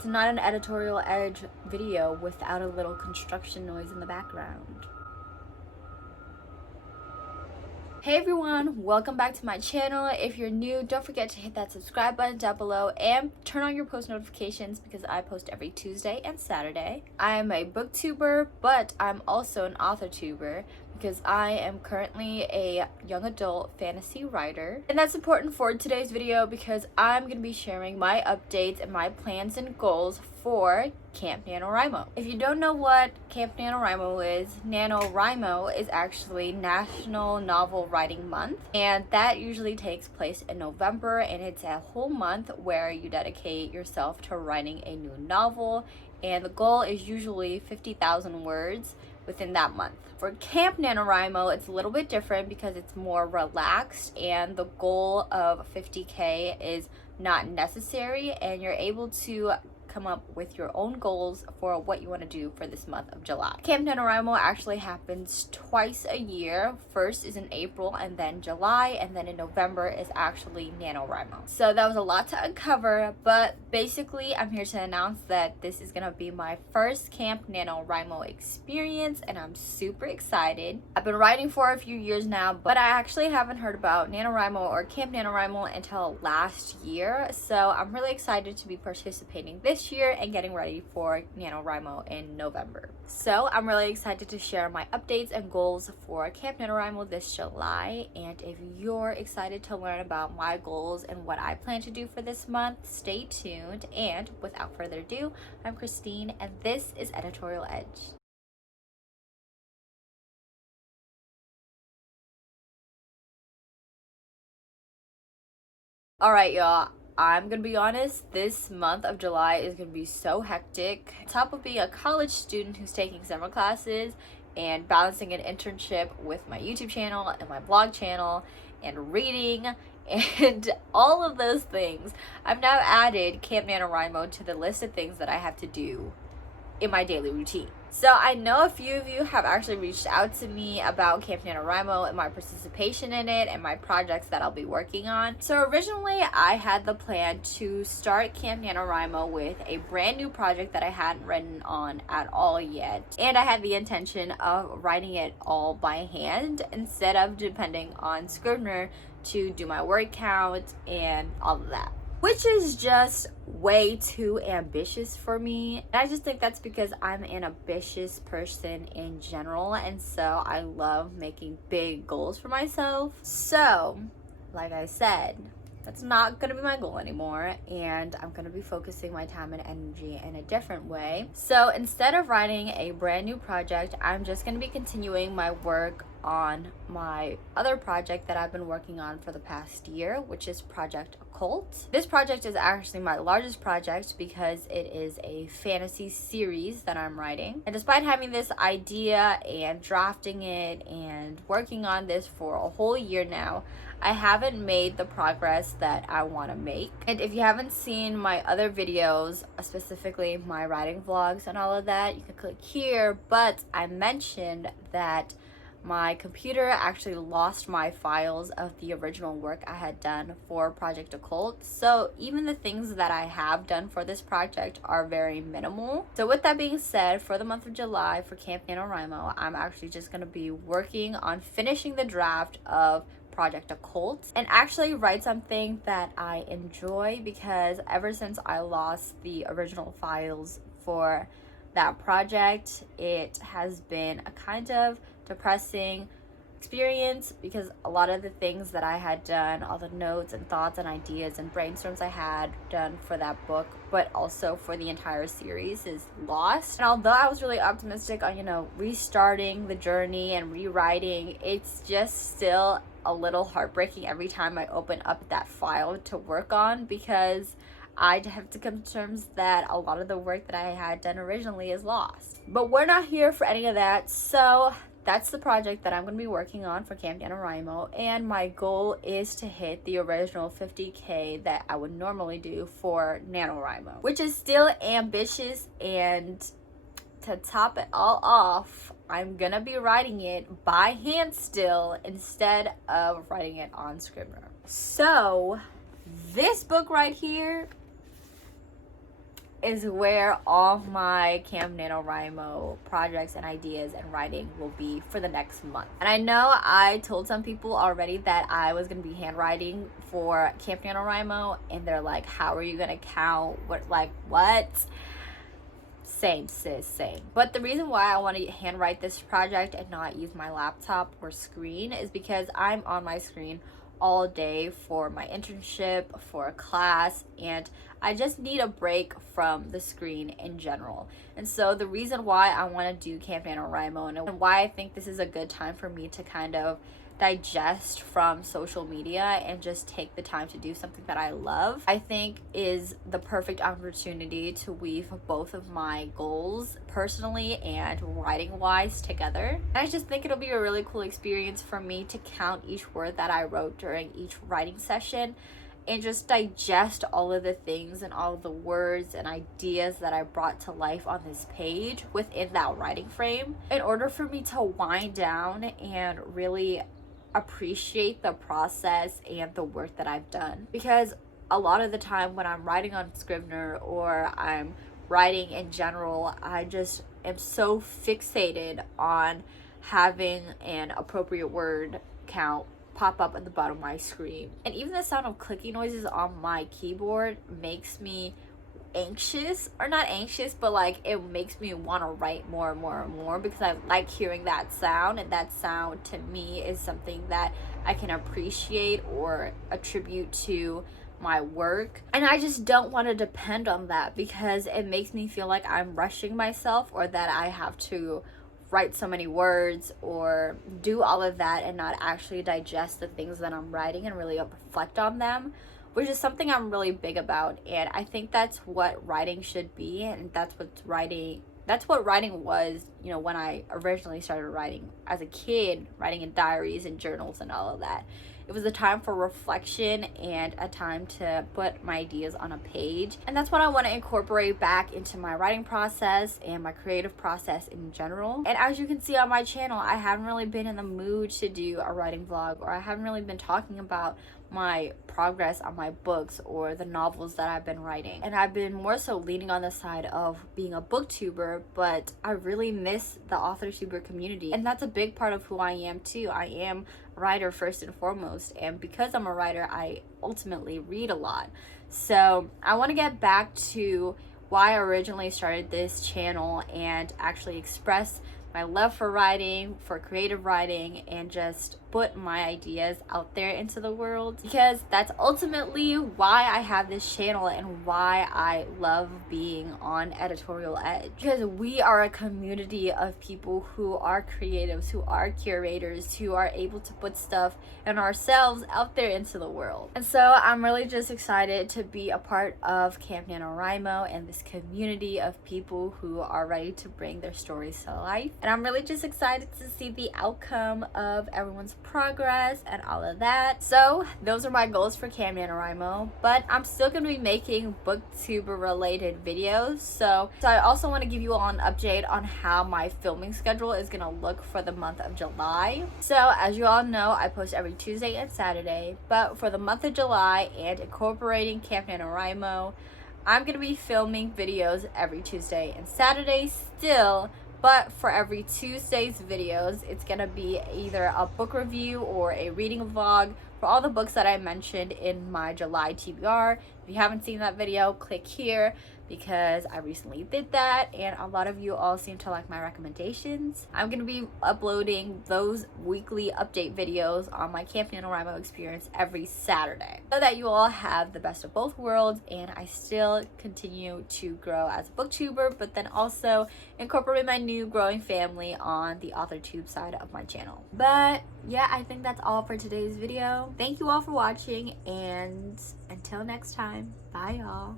It's not an editorial edge video without a little construction noise in the background. Hey everyone, welcome back to my channel. If you're new, don't forget to hit that subscribe button down below and turn on your post notifications because I post every Tuesday and Saturday. I am a booktuber, but I'm also an author tuber because I am currently a young adult fantasy writer. And that's important for today's video because I'm going to be sharing my updates and my plans and goals for Camp NaNoWRIMO. If you don't know what Camp NaNoWRIMO is, NaNoWRIMO is actually National Novel Writing Month, and that usually takes place in November, and it's a whole month where you dedicate yourself to writing a new novel, and the goal is usually 50,000 words within that month. For Camp NaNoWRIMO, it's a little bit different because it's more relaxed, and the goal of 50K is not necessary, and you're able to come up with your own goals for what you want to do for this month of July. Camp NaNoWRIMO actually happens twice a year. First is in April and then July, and then in November is actually NaNoWRIMO. So that was a lot to uncover, but basically I'm here to announce that this is gonna be my first Camp NaNoWRIMO experience, and I'm super excited. I've been writing for a few years now, but I actually haven't heard about NaNoWRIMO or Camp NaNoWRIMO until last year, so I'm really excited to be participating this year and getting ready for NaNoWRIMO in November. So I'm really excited to share my updates and goals for Camp NaNoWRIMO this July, and if you're excited to learn about my goals and what I plan to do for this month, stay tuned. And without further ado, I'm Christine and this is Editorial Edge. Alright y'all, I'm gonna be honest, this month of July is gonna be so hectic. On top of being a college student who's taking summer classes and balancing an internship with my YouTube channel and my blog channel and reading and all of those things, I've now added Camp NaNoWRIMO to the list of things that I have to do in my daily routine. So I know a few of you have actually reached out to me about Camp NaNoWRIMO and my participation in it and my projects that I'll be working on. So originally I had the plan to start Camp NaNoWRIMO with a brand new project that I hadn't written on at all yet. And I had the intention of writing it all by hand instead of depending on Scrivener to do my word count and all of that, which is just way too ambitious for me. And I just think that's because I'm an ambitious person in general, and so I love making big goals for myself. So, like I said, that's not gonna be my goal anymore, and I'm gonna be focusing my time and energy in a different way. So instead of writing a brand new project, I'm just gonna be continuing my work on my other project that I've been working on for the past year, which is Project Occult. This project is actually my largest project because it is a fantasy series that I'm writing. And despite having this idea and drafting it and working on this for a whole year now, I haven't made the progress that I want to make. And if you haven't seen my other videos, specifically my writing vlogs and all of that, you can click here. But I mentioned that my computer actually lost my files of the original work I had done for Project Occult. So even the things that I have done for this project are very minimal. So with that being said, for the month of July for Camp NaNoWRIMO, I'm actually just going to be working on finishing the draft of Project Occult and actually write something that I enjoy, because ever since I lost the original files for that project, it has been a kind of depressing experience, because a lot of the things that I had done, all the notes and thoughts and ideas and brainstorms I had done for that book, but also for the entire series, is lost. And although I was really optimistic on, restarting the journey and rewriting, it's just still a little heartbreaking every time I open up that file to work on, because I have to come to terms that a lot of the work that I had done originally is lost. But we're not here for any of that, so that's the project that I'm going to be working on for Camp NaNoWRIMO, and my goal is to hit the original 50K that I would normally do for NaNoWRIMO, which is still ambitious. And to top it all off, I'm going to be writing it by hand still instead of writing it on Scrivener. So this book right here is where all my Camp NaNoWRIMO projects and ideas and writing will be for the next month. And I know I told some people already that I was going to be handwriting for Camp NaNoWRIMO, and they're like, how are you going to count? What? Same, sis, same. But the reason why I want to handwrite this project and not use my laptop or screen is because I'm on my screen all day for my internship, for a class, and I just need a break from the screen in general. And so the reason why I want to do Camp NaNoWRIMO and why I think this is a good time for me to kind of digest from social media and just take the time to do something that I love, I think is the perfect opportunity to weave both of my goals personally and writing wise together. And I just think it'll be a really cool experience for me to count each word that I wrote during each writing session and just digest all of the things and all of the words and ideas that I brought to life on this page within that writing frame, in order for me to wind down and really appreciate the process and the work that I've done. Because a lot of the time when I'm writing on Scrivener or I'm writing in general, I just am so fixated on having an appropriate word count pop up at the bottom of my screen. And even the sound of clicking noises on my keyboard makes me anxious, or not anxious, but like it makes me want to write more and more and more, because I like hearing that sound, and that sound to me is something that I can appreciate or attribute to my work. And I just don't want to depend on that, because it makes me feel like I'm rushing myself, or that I have to write so many words or do all of that and not actually digest the things that I'm writing and really reflect on them, which is something I'm really big about. And I think that's what writing should be, and that's what writing was, you know, when I originally started writing as a kid, writing in diaries and journals and all of that. It was a time for reflection and a time to put my ideas on a page. And that's what I want to incorporate back into my writing process and my creative process in general. And as you can see on my channel, I haven't really been in the mood to do a writing vlog, or I haven't really been talking about my progress on my books or the novels that I've been writing. And I've been more so leaning on the side of being a booktuber, but I really miss the authortuber community. And that's a big part of who I am too. I am a writer first and foremost, and because I'm a writer, I ultimately read a lot. So I want to get back to why I originally started this channel and actually express my love for writing, for creative writing, and just put my ideas out there into the world, because that's ultimately why I have this channel and why I love being on Editorial Edge. Because we are a community of people who are creatives, who are curators, who are able to put stuff and ourselves out there into the world. And so I'm really just excited to be a part of Camp NaNoWRIMO and this community of people who are ready to bring their stories to life. And I'm really just excited to see the outcome of everyone's progress and all of that. So those are my goals for Camp NaNoWRIMO, but I'm still going to be making booktuber related videos. So I also want to give you all an update on how my filming schedule is going to look for the month of July. So as you all know, I post every Tuesday and Saturday, but for the month of July and incorporating Camp NaNoWRIMO, I'm going to be filming videos every Tuesday and Saturday still. But for every Tuesday's videos, it's going to be either a book review or a reading vlog for all the books that I mentioned in my July TBR. If you haven't seen that video, click here, because I recently did that and a lot of you all seem to like my recommendations. I'm going to be uploading those weekly update videos on my Camp NaNoWRIMO experience every Saturday, so that you all have the best of both worlds and I still continue to grow as a booktuber, but then also incorporate my new growing family on the AuthorTube side of my channel. But yeah, I think that's all for today's video. Thank you all for watching, and until next time, bye y'all.